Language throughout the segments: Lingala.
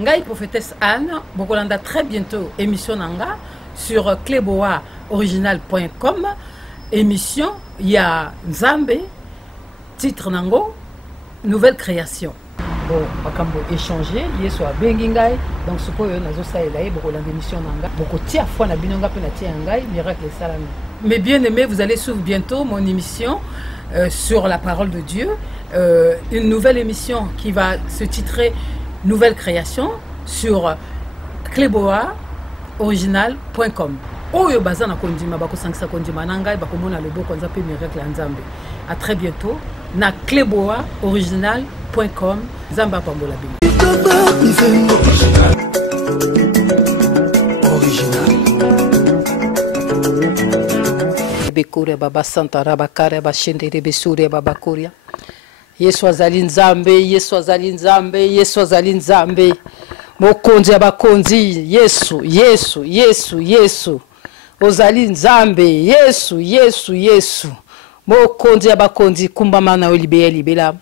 Ngai prophétesse Anne, Bokolanda très bientôt émission Nanga sur cléboaoriginal.com. Émission, il y a Nzambe, titre Nango, nouvelle création. Bon, bakambo échanger, yeso a bengingai, donc ce qu'on a ça et là, Bokolanda émission Nanga, Bokotia fois na binonga pe na tia ngai, miracle et salami. Mais bien aimés, vous allez suivre bientôt mon émission sur la parole de Dieu, une nouvelle émission qui va se titrer Nouvelle création sur cléboaoriginal.com. Oyo bazana kondima bako sangisa kondima nangai bako mona loboko nzape miracle nzambe. À très bientôt na cléboaoriginal.com. Zamba pambola bino. Original. Bekure baba santa rabakare ba shendere besure baba koria. Yesu azali nzambe, Yesu azali nzambe, Yesu azali nzambe. Mokonzi abakonzi, Yesu, Yesu, Yesu, Yesu. Ozali nzambe, Yesu, Yesu, Yesu. Mokonzi abakonzi, kumbama na olibe libela.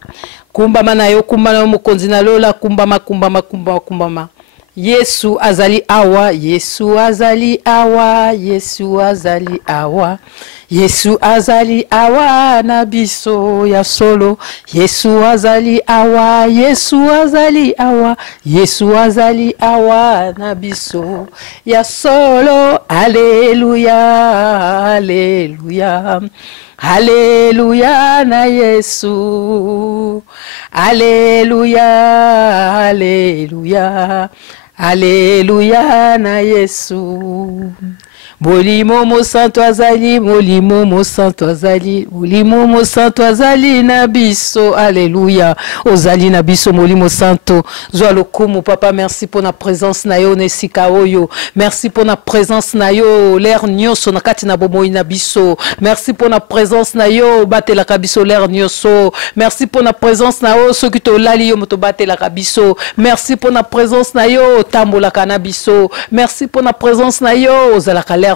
Kumbama na yo, kumbama na mokonzi na lola, kumbama, kumbama, kumbama, kumbama. Yesu azali awa, Yesu azali awa, Yesu azali awa. Yesu azali awa na biso ya solo. Yesu azali awa, Yesu azali awa, Yesu azali awa na biso ya solo. Alleluia, alleluia, alleluia na Yesu. Alleluia, alleluia, alleluia na Yesu. Molimo mo santo azali, molimo mo santo azali, molimo mo santo azali na biso, alléluia. Ozali na biso molimo santo. Zwa lokumu papa, merci pour na présence na yo nesika oyo. Merci pour na présence na yo l'air nyoso na kati na bomoi na biso. Merci pour na présence na yo batela kabiso l'air nyoso. Merci pour na présence na yo soki to lali yo moto batela kabiso. Merci pour na présence na yo tambola kana biso. Merci pour na présence na yo ozala kale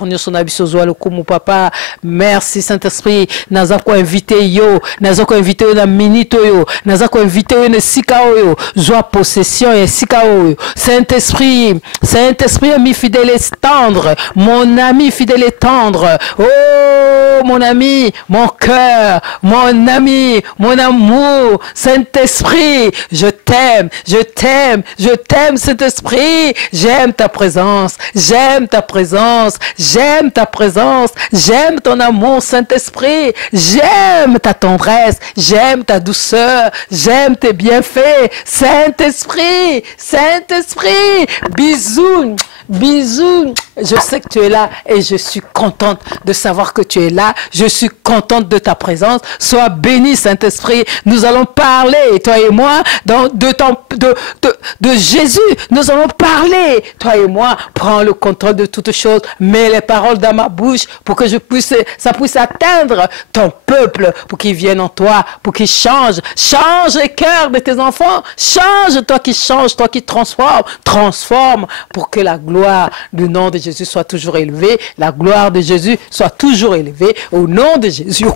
papa. Merci Saint-Esprit. Nazako invité yo, nazako invité yo na minute yo, nazako invité yo na sika yo, joie possession et sika yo. Saint-Esprit, Saint-Esprit ami fidèle et tendre, mon ami fidèle et tendre. Oh mon ami, mon cœur, mon ami, mon amour, Saint-Esprit, je t'aime, je t'aime, je t'aime Saint-Esprit. J'aime ta présence, j'aime ta présence. J'aime ta présence, j'aime ton amour, Saint-Esprit, j'aime ta tendresse, j'aime ta douceur, j'aime tes bienfaits, Saint-Esprit, Saint-Esprit, bisous, bisous. Je sais que tu es là et je suis contente de savoir que tu es là, je suis contente de ta présence. Sois béni, Saint-Esprit. Nous allons parler, toi et moi, de Jésus. Nous allons parler, toi et moi. Prends le contrôle de toutes choses. Mets les paroles dans ma bouche pour que ça puisse atteindre ton peuple, pour qu'ils viennent en toi, pour qu'ils changent. Change les cœurs de tes enfants. Change, toi qui changes, toi qui transformes. Transforme pour que la gloire du nom de Jésus soit toujours élevée. La gloire de Jésus soit toujours élevée. Au nom de Jésus.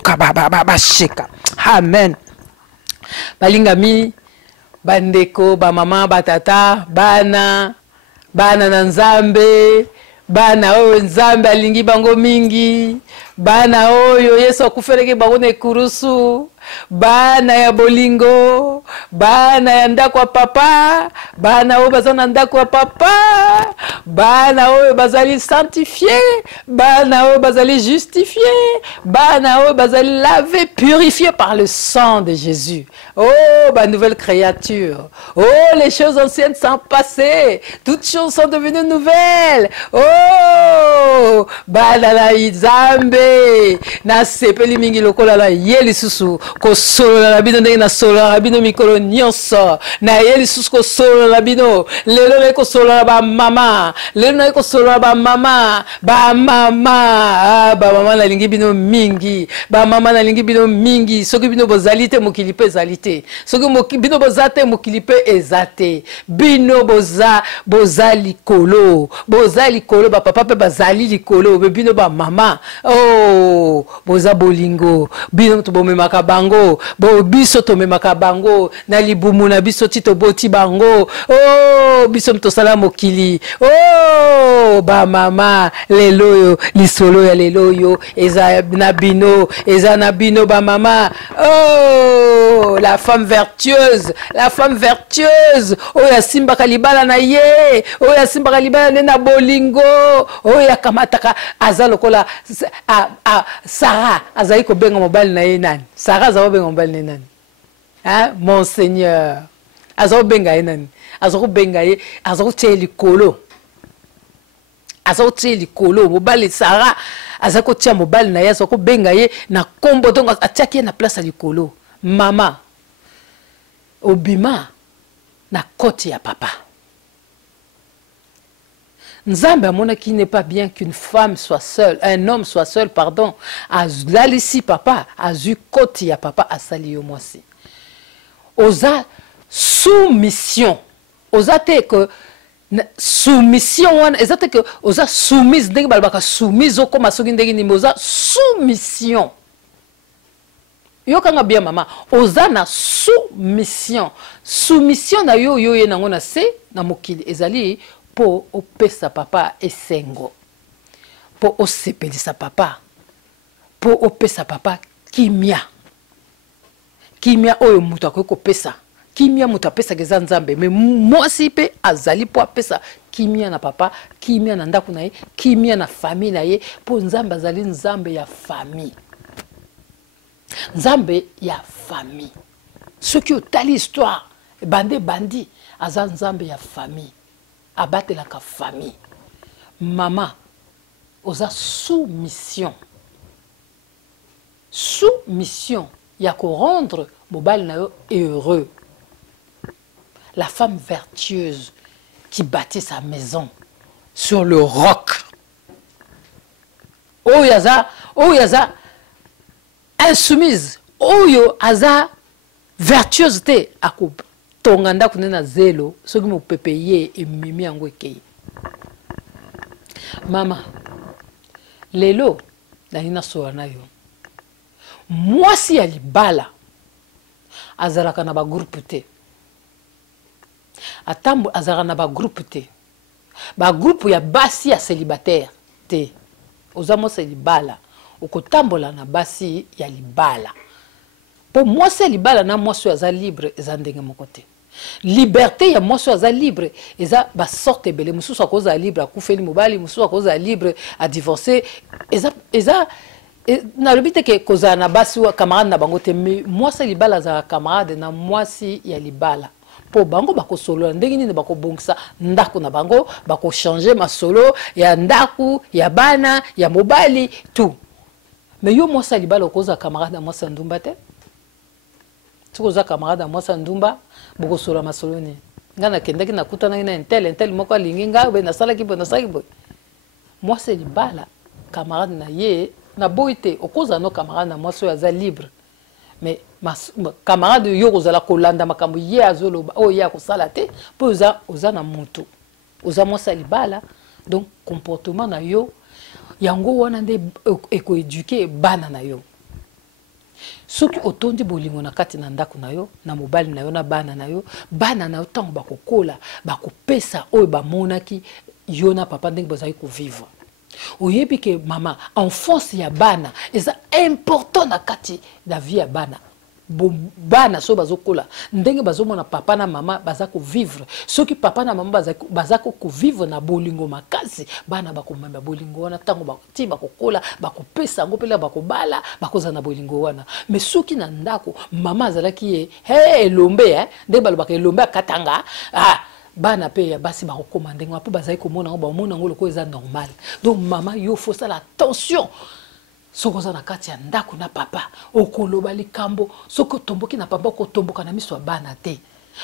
Amen. Balingami, bandeko, bamama, batata, bana nanzambe. Bana oyo nzambe alingi bango mingi, bana oyo Yesu akufeleki bango na kurusu, bana ya bolingo, bana ya ndako ya papa, bana oyo baza na ndako ya papa, bana oyo bazali sanctifié, bana oyo bazali justifié, bana oyo bazali lavé, purifié par le sang de Jésus. Oh, ma nouvelle créature. Oh, les choses anciennes sont passées. Toutes choses sont devenues nouvelles. Oh, bana la izambe. Na sepeli mingi lokola la yeli susu. ko solo la bino ndenge na solo la bino mikolo nyonso na yeli sus ko solo la bino lelo na ko solo la ba mama lelo na ko solo la ba mama ba mama na lingi bino mingi ba mama na lingi bino mingi soki bino bozalite mokili pe ezalite soki bino bozate mokili pe ezate bino boza likolo ba papa pe bazali likolo be bino ba mama oh boza bolingo bino to bomemaka bango bo biso to memaka bango na libumu na biso tito boti bango oh biso to sala mokili oh ba mama leloyo lisolo ya leloyo eza na bino ba mama oh la femme vertueuse oh ya simba kalibala na ye oh ya simba kalibala na bolingo oh ya kamataka azalokola Sarah azali ko benga mobile na ye nani Sarah azalo benga mobile na nani hein monseigneur azalo benga ye nani azalo benga ye azalo teli kolo mobile Sarah azako tia mobile na ye azako benga ye na kombo donc atiaki na place likolo mama obima na koti ya papa Nzambe amona qui n'est pas bien qu'une femme soit seule, un homme soit seul, pardon. Lalisi papa, azu koti ya papa asali yo mwasi. Oza soumission. Oza te que soumission wana, oza te que oza soumise ndenge balbaka soumise okoma soki ndenge ni oza soumission. Yo kanga bien mama, oza na soumission. Soumission na yo ye nango na se na mokili ezali po opesa papa esengo po osepelisa papa po opesa papa kimia oyo mutu akoki kopesa kimia mutu apesa keza nzambe me mwasi pe azali po apesa kimia na papa kimia na ndako na ye kimia na famille na ye po nzambe azali nzambe ya famille soki otali histoire bandi aza nzambe ya famille abattre la famille. Maman, osa soumission. Soumission. Il y a qu'à rendre mobile heureux. La femme vertueuse qui bâtit sa maison sur le roc. Oh yaza insoumise. Oh yaza vertueuse te à coupe. Tonganda kunena zelo soki mo pepe ye emimi yango ekei mama lelo na soa na yo mwasi ya libala azalaka na ba groupe te atambo azalaka na ba groupe te ba groupe ya basi ya célibataire te oza mwasi ya libala okotambola na basi ya libala po mwasi ya libala na mwasi aza libre eza ndenge moko te liberté ya mwasi aza libre eza ba sorte bele mususu akoza libre akufeli mobali mususu akoza libre a divorcer eza na lobite ke koza na basi wa camarade na bango te mwasi ya libala za camarade na mwasi ya libala po bango bako solo ndenge nini bako bongisa ndako na bango bako changer masolo ya ndaku ya bana ya mobali tout mais yo mwasi ya libala okoza camarade na mwasi ndumba te tukoza camarade na mwasi ndumba boko sola masoloni ngana kendaki na kutana na intel moko alingi nga be na sala ki bo na sala ki bo mwasi libala camarade na ye na boite okoza no camarade na mwasi aza libre mais camarade yo kozala kolanda makambo ye azoloba o ya ko sala te po oza na mutu oza mwasi libala donc comportement na yo yango wana nde eko éduquer bana na yo soki otondi bolingo na kati na ndako na yo na mobali na yo na bana na yo tango bakokola bakopesa oyo bamonaki yo na papa ndenge bazali kovivre oyebi ke mama enfance ya bana eza important na kati na vie ya bana bana so bazokola ndenge bazomona papa na mama bazako vivre soki papa na mama bazako ko vivre na bolingo makasi bana bakomamba bolingo wana tango bakoti bakokola bakopesa ngo pela bakobala bakoza na bolingo wana mais soki na ndako mama azalaki ye elombe nde balobaka elombe akatanga bana pe ya basi bakokoma ndenge apo bazali komona ngo bamona ngo loko eza normal donc mama yo faut ça la attention soko za na kati ya ndako na papa okoloba likambo soko tomboki na papa kotomboka na miso ya bana te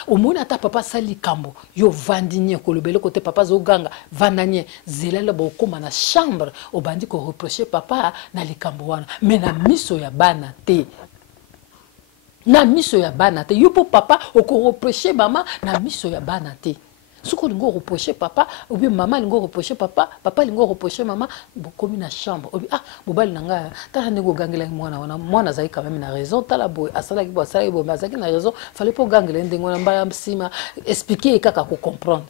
omoni ata papa sali kambo yo vandinye kolobele kote papa zoganga vandanye zelala bokoma na chambre obandi ko reprocher papa na likambo wana mais na miso ya bana te na miso ya bana te yo po papa oko reprocher mama na miso ya bana te soko lingo reprocher papa ou bien maman lingo reprocher papa papa lingo reprocher maman bokomi na chambre obi ah mobali nanga tala nego gangela mwana wana mwana zai quand même na raison tala boy asala ki bo asala bo mazaki na raison fallait pas gangela ndengo na mbaya msima expliquer kaka ko comprendre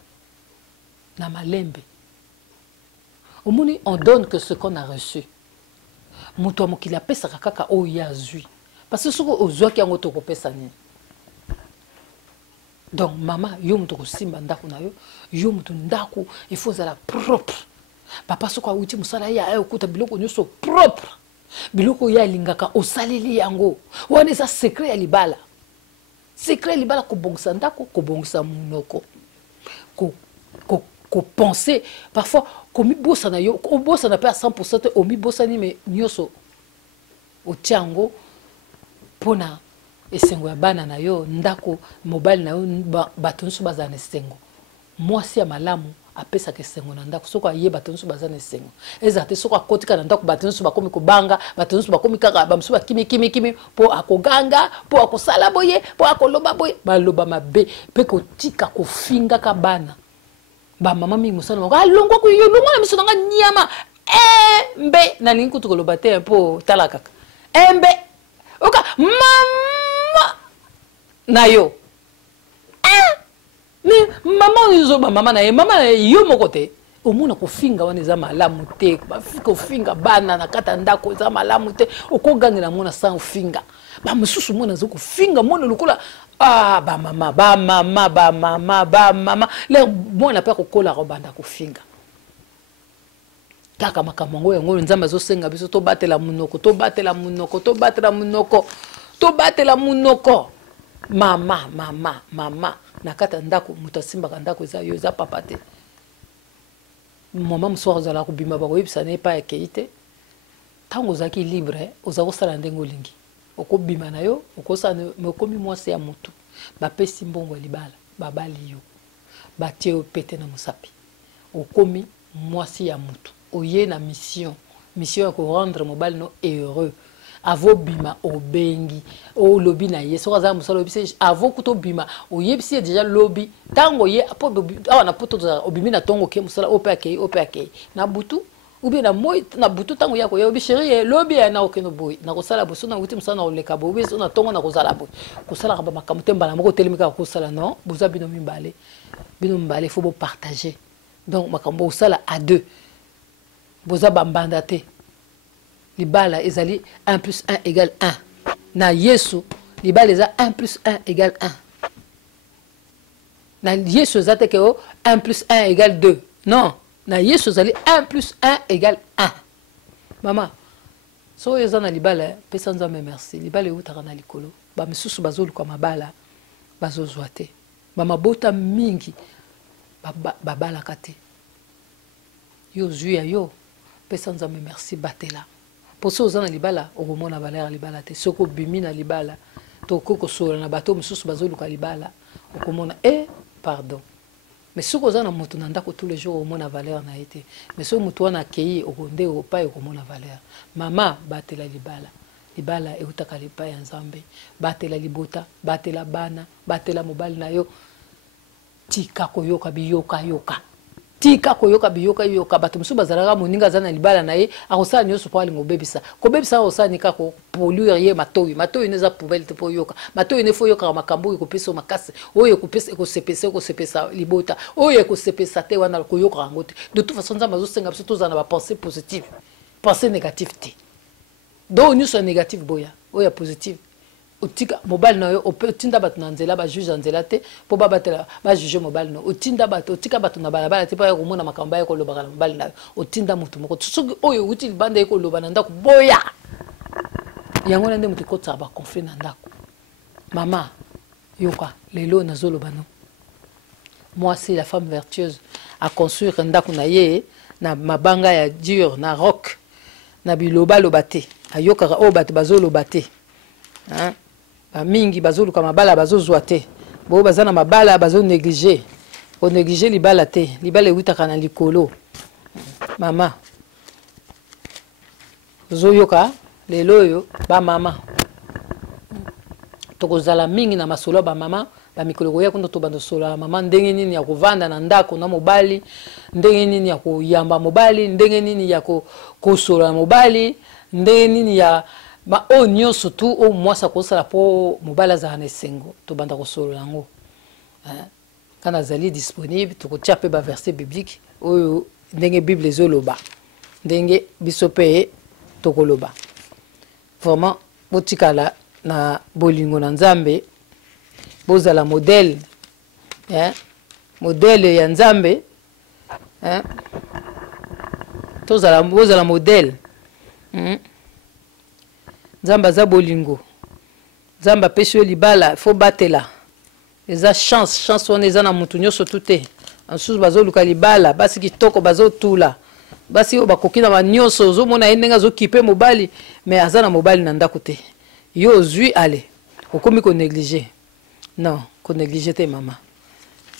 na malembe omoni on donne que ce qu'on a reçu muto mokila pesa kaka o ya zui parce que soko ozwa ki yango to ko pesa ni. Donc, maman, yo mutu simba ndaku na yo mutu ndaku, il faut la propre. Papa soko awuti musala ya okuta biloko nyoso propre. Biloko ya lingaka osaleli yango. Wana sa secret ya libala. Secret libala ko bongisa ndaku, ko bongisa munoko. Ko penser parfois komi bossa na yo, ko bossa na pas à 100% omi bossa ni me nyoso o tiango pona esengo ya bana na yo ndako mobile na yo bato nso bazana esengo mwasi ya malamu apesa ke sengo na ndako soko aye bato nso bazana esengo ezate soko akotika na ndako bato nso bakomi kobanga bato nso bakomi kaka bamso bakimi po akoganga po akosala boye po akoloba boye baloba mabe pe kotika kofinga ka bana ba mama mingi musana moko alongwa ko yo longwa na miso nga nyama mbe na lingi kutu koloba te po tala kaka mbe oka mama na yo mais maman izoba mama na ye mama yo moko te omuna kofinga wana eza malamu te bafika ofinga bana na kata ndako eza malamu te okogangela mona sans ofinga ba mususu mona zo kofinga mona lokola ba mama le mona pa kokola robanda kofinga kaka makambo yango nzamba zo senga biso to batela munoko mama nakata ndako mutasimba ndako eza yo eza papa te mama msoa zala ko bima ba ko yebisa ne pa ekeite tango zaki libre oza ko sala ndengo lingi okobima na yo okosana mekomi mwasi ya mutu bapesi mbongo libala babali yo batie opete na musapi okomi mwasi ya mutu oye na mission ya ko rendre mobile no heureux avo bima obengi o lobi na ye so za musalo bise avo kuto bima oyebisi déjà lobi tango ye apo awana poto obimi na tongo ke musala opake na butu ubi na moi na butu tango yako ye obi chérie lobi ya na okeno boy na kosala boso na uti musana oleka boy so na tongo na kozala boy kosala ka ba makamutemba na moko telemika kosala non boza bino mbale faut bo partager donc makambo osala à deux boza bambanda te libala ezali 1 plus 1 égale 1 na yesu libala eza 1 plus 1 égale 1 na yesu ezate ke 1 plus 1 égale 2 non na yesu ezali 1 plus 1 égale 1 mama so eza na libala pesa nzambe merci libala eutaka na likolo bamisusu bazoluka mabala bazozwa te bamabota mingi babalaka te yo zwi ya yo pesa nzambe merci batela poso ozana libala okomona valeur libala te soko bimi na libala toko kosola na bato mususu bazoluka libala okomona pardon mais soko ozana moto na ndako tous les jours omona valeur na été mais soko moto wana kei okonde opai okomona valeur mama batela libala eutaka lipa ya nzambe batela libota batela bana batela mobali na yo tika koyoka biyoka tika koyoka biyoka bato musu bazalaka moninga zana libala na ye akosala nyoso po alingo bebisa osala nika ko polluer ye matoyi neza poubelle te po yoka matoyi ne fo yoka makambo ko pesa makasi oyo ko sepesa libota oyo ko sepesa te wana ko yoka ngote de toute façon nzamba zo senga biso tozana ba pensée positive pensée négative te do nyoso négative boya oya positive otika mobile na yo otinda bato na nzela ba juge nzela te po babatela ba juge mobile no otinda bato otika bato na balabala te pa ya komona makamba ya koloba na mobile na otinda mutu moko soki oyo uti banda ya koloba na ndako boya yango na nde mutu kotsa ba conflit na ndako mama yoka lelo na zoloba no moi c'est la femme vertueuse à construire ndako na ye na mabanga ya dur na rock na biloba loba te ayokaka o bato bazoloba te hein mingi bazoluka mabala bazozwa te bo baza na mabala bazo négliger o négliger libala te libala ewitaka na likolo mama zoyoka lelo oyo ba mama tokozala mingi na masolo ba mama ba mikolo koya kundo to bando sola mama ndenge nini ya kovanda na ndako na mobali ndenge nini ya koyamba mobali ndenge nini ya kosola mobali ndenge nini ya ba onyo surtout au mwasa kosala po mobala za na sengo to banda kosola yango quand azali disponible to kotia pe ba verset biblique oyo ndenge bible ezoloba ndenge bisope to koloba vraiment botikala na bolingo na nzambe bozala modèle modèle ya nzambe bozala modèle nzambe aza bolingo nzambe apesi yo libala faut batela eza chance wana eza na mutu nyonso tu te ansusu bazoluka libala basi kitoko bazotula basi oyo bakoki na banyonso ozomona ye ndenge azokipe mobali mais aza na mobali na ndako te yo ozwi ale okomi konéglige non konéglige te mama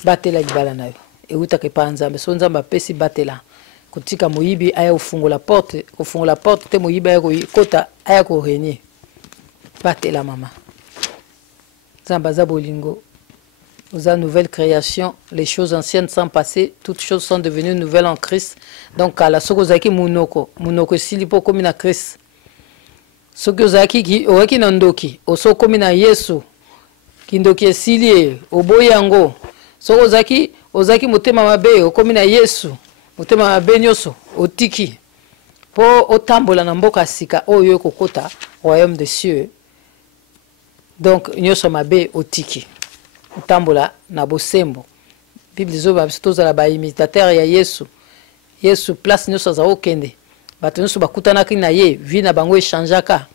batela libala na yo eutaka epa nzambe so nzambe apesi batela kotika moyibi aya kofungola porte te moyibi aya kokota aya korenie batela mama nzambe aza bolingo oza nouvelle création les choses anciennes sont passées toutes choses sont devenues nouvelles en Christ donc kala soki ozalaki munoko esili mpo okomi na Christ soki ozalaki na ndoki oso okomi na Yesu kindoki esili ye oboyi yango soki ozalaki motema mabe okomi na Yesu motema mabe nyonso otiki mpo otambola na mboka sika oyo kokota royaume des cieux donc nyonso mabe otiki otambola na bosembo bible ezoba biso tozala baimitateur ya Yesu place nyonso aza okende bato nyonso bakutanaki na ye vi na bango echangeaka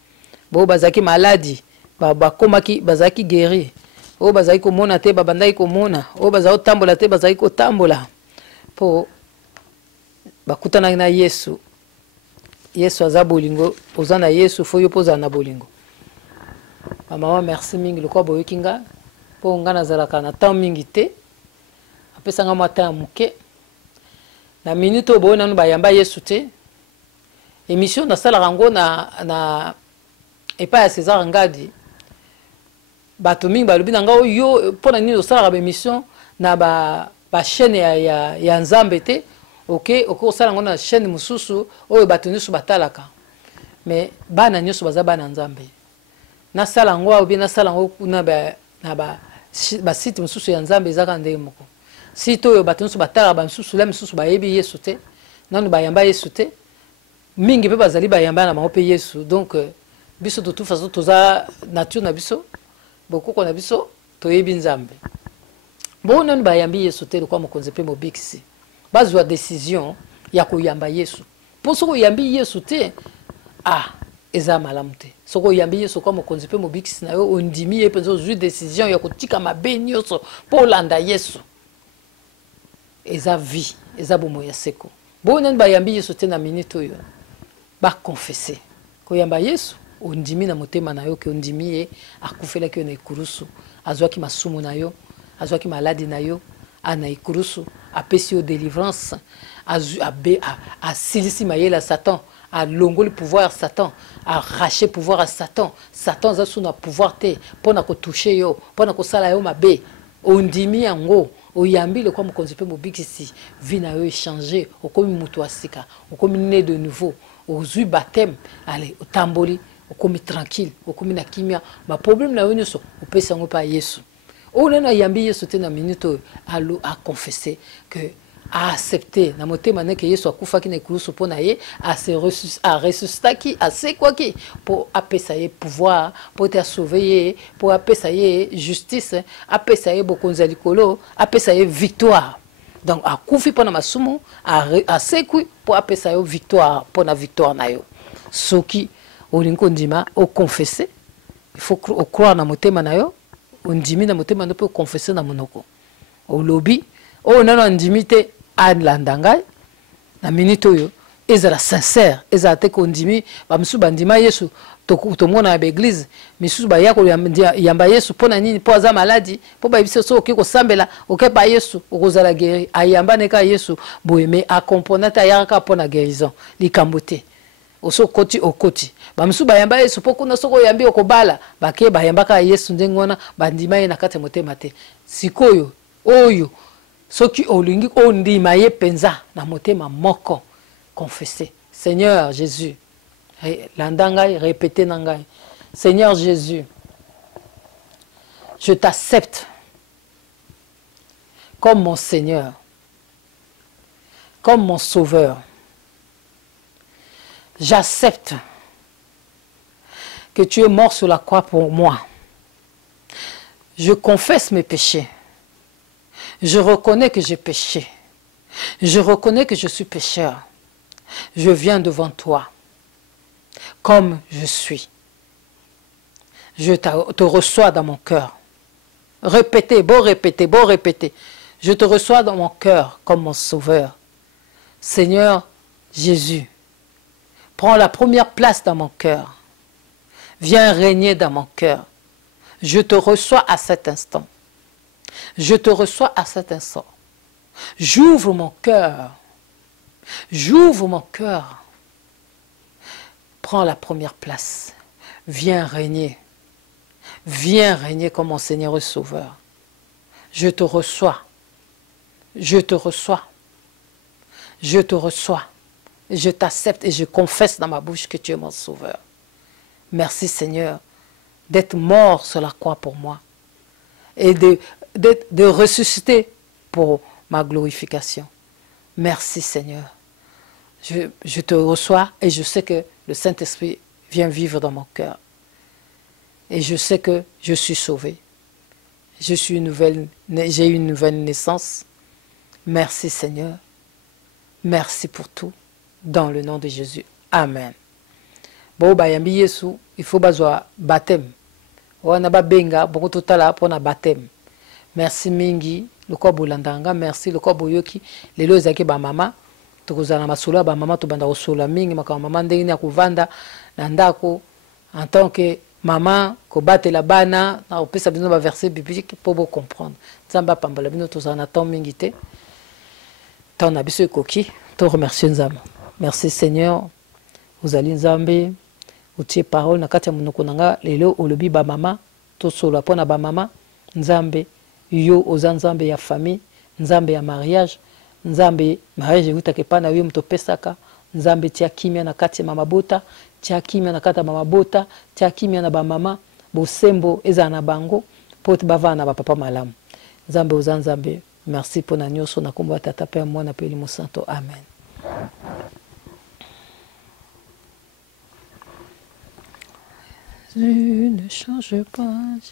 bo bazalaki maladi bakomaki bazalaki guéri oyo bazalaki komona te babandaki komona oyo bazalaki kotambola te bazalaki kotambola mpo bakutanaki na Yesu aza bolingo oza na Yesu fo yo mpo ozala na bolingo bamama merci mingi lokwa boyoki nga mpo nga nazalaka na temps mingi te apesanga mwa temps ya moke na minute oyo boyo nanu bayamba Yesu te émission nasalaka yango na epai ya César Ngadi bato mingi balobi na nga oyo mpona nini osalaka baémission na bachaîne ya nzambe te okoki osala yango na chaîne mosusu oyo bato nyonso batalaka mais bana nyonso baza bana nzambe nasala yango awo bie nasala yango kuna na basite mosusu ya nzambe ezaka ndenge moko site oyo bato nyonso batalaka bamisusu la misusu bayebi Yesu te nanu bayamba Yesu te mingi mpe bazali bayamba na bango mpe Yesu donc biso de toute façon toza nature na biso bokoko na biso toyebi nzambe bo nanu bayambi Yesu te lokwa mokonzi mpe mobikisi bazwa décision ya koyamba Yesu mpo soki oyambi Yesu te eza malamu te soki oyambi Yesu kwa mokonzi mpe mobikisi na yo ondimi ye mpenza ozwi décision ya kotika mabe nyonso mpo olanda Yesu eza vie eza bomoi ya seko bo nanu bayambi Yesu te na minute oyo bakonfese koyamba Yesu ondimi na motema na yo ke ondimi ye akufelaki yo na ekurusu azwaki masumu na yo azwaki maladi na yo ana ekurusu apesi yo délivrance asilisi mayele ya Satan alongoli pouvoir ya Satan arraché pouvoir ya Satan aza su na pouvoir te mpona kotouche yo mpona kosala yo mabe ondimi yango oyambi lekwa mokonzi mpe mobikisi vi na yo échanger okomi mutu wa sika okomi né de nouveau ozwi baptême ale otamboli okomi tranquille okomi na kimia baproblème na yo nyonso opesi yango mpa Yesu oyo nano ayambi Yesu te na minute oyo aconfesse que accepté na motema neke Yesu akufaki na ekulusu mpo na ye aresusitaki asekwaki mpo apesa ye pouvoir mpo ete asauve ye mpo apesa ye justice apesa ye bokonzi ya likolo apesa ye victoire donc akufi mpo na masumu asekwi mpo apesa yo victoire mpo na victoire na yo soki olingi kondima oconfesse il faut ocroire na motema na yo ondimi na motema no mpe oconfesse na monoko olobi oyo nano andimi te alanda ngai na minute oyo ezala sincère ezala te kondimi bamisusu bandima Yesu tomona na l'église misusu baya koyamba Yesu mpona nini mpo aza maladi mpo bayebisi so oke kosambela okepa Yesu okozala guéri ayamba neka Yesu boye me akompona te ayaka mpona guérison likambo te oso koti okoti bamisusu bayamba Yesu mpo kuna soko oyambi okobala bake bayambaka Yesu ndenge wana bandima ye na kati motema te sikoyo oyo soki olingi ondima ye penza na motema moko confesser Seigneur Jésus landangai répétez nangai Seigneur Jésus je t'accepte comme mon Seigneur comme mon Sauveur. J'accepte que tu es mort sur la croix pour moi. Je confesse mes péchés. Je reconnais que j'ai péché. Je reconnais que je suis pécheur. Je viens devant toi comme je suis. Je te reçois dans mon cœur. Répétez, bon répétez, bon répétez. Je te reçois dans mon cœur comme mon Sauveur. Seigneur Jésus, prends la première place dans mon cœur. Viens régner dans mon cœur. Je te reçois à cet instant. Je te reçois à cet instant. J'ouvre mon cœur. J'ouvre mon cœur. Prends la première place. Viens régner. Viens régner comme mon Seigneur et Sauveur. Je te reçois. Je te reçois. Je te reçois. Je t'accepte et je confesse dans ma bouche que tu es mon Sauveur. Merci Seigneur d'être mort sur la croix pour moi et de ressusciter pour ma glorification. Merci Seigneur. Je te reçois et je sais que le Saint-Esprit vient vivre dans mon cœur. Et je sais que je suis sauvé. J'ai eu une nouvelle naissance. Merci Seigneur. Merci pour tout. Dans le nom de Jésus. Amen. Bon, bayambi Yesu, il faut bazwa baptême. Wana ba benga, beaucoup totala pour na baptême. Merci mingi, le ko bolandanga, merci le ko boyoki, lelo ezaki ba mama, tokozala masolo ba mama to banda osola mingi maka mama ndenge na kuvanda na ndako en tant que maman ko batela bana na opesa bino ba verset biblique pour vous comprendre. Nzamba pambola bino tozala na temps mingi te. Tant na biso ekoki, to remercier Nzamba. Merci Seigneur, vous allez Nzambe, utie parole na kati ya munoko nanga lelo olobi ba mama, to solo pona ba mama, Nzambe yo oza Nzambe ya famille, Nzambe ya mariage, Nzambe mariage utake pana yo mto pesaka, Nzambe tia kimia na kati ya mama bota, tia kimia na kati ya mama bota, tia kimia na ba mama, bosembo eza na bango, pote bava na ba papa malamu. Nzambe oza Nzambe, merci pour na nyoso na kombo tata pe mwana pe limo santo. Amen. Jésus ne change pas,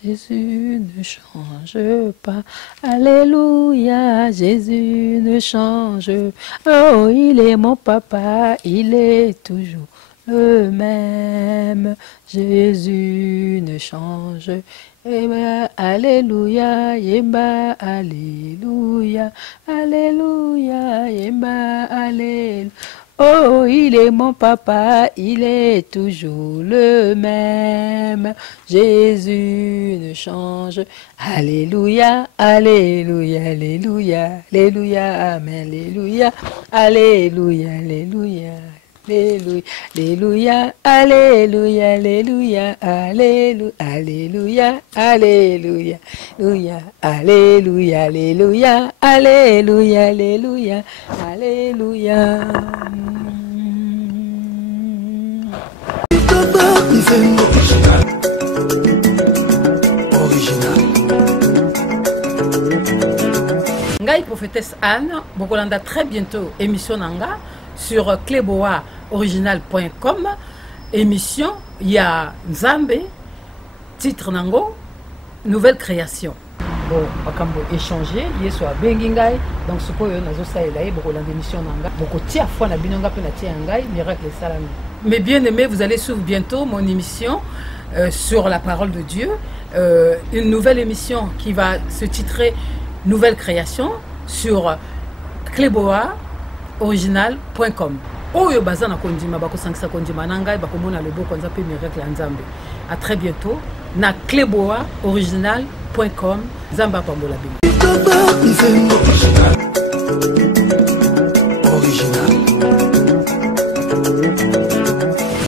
Jésus ne change pas. Alléluia, Jésus ne change pas. Oh, il est mon papa, il est toujours le même. Jésus ne change pas. Alléluia, yemba, alléluia, alléluia, yemba, alléluia. Oh, il est mon papa, il est toujours le même. Jésus ne change. Alléluia, alléluia, alléluia, alléluia, amen, alléluia, alléluia, alléluia. Alléluia, alléluia, alléluia, alléluia, alléluia, alléluia, alléluia, alléluia, alléluia, alléluia, alléluia. Ngai prophétesse Anne, bokolanda très bientôt émission nanga sur cleboaoriginal.com. Émission, il y a Nzambe, titre nango, nouvelle création. Bon, bakambo échanger, yeso a bengingai, donc ce qu'on a ça là, beaucoup l'émission nanga, beaucoup tia fois na binonga pe na tia ngai, miracle salami. Mais bien aimés, vous allez suivre bientôt mon émission sur la parole de Dieu, une nouvelle émission qui va se titrer Nouvelle création sur cleboaoriginal.com. oyo baza na kondima bakosangisa kondima na ngai bakomona loboko nza pe miracle ya nzambe. À très bientôt na cleboaoriginal.com. Nzambe apambola bino.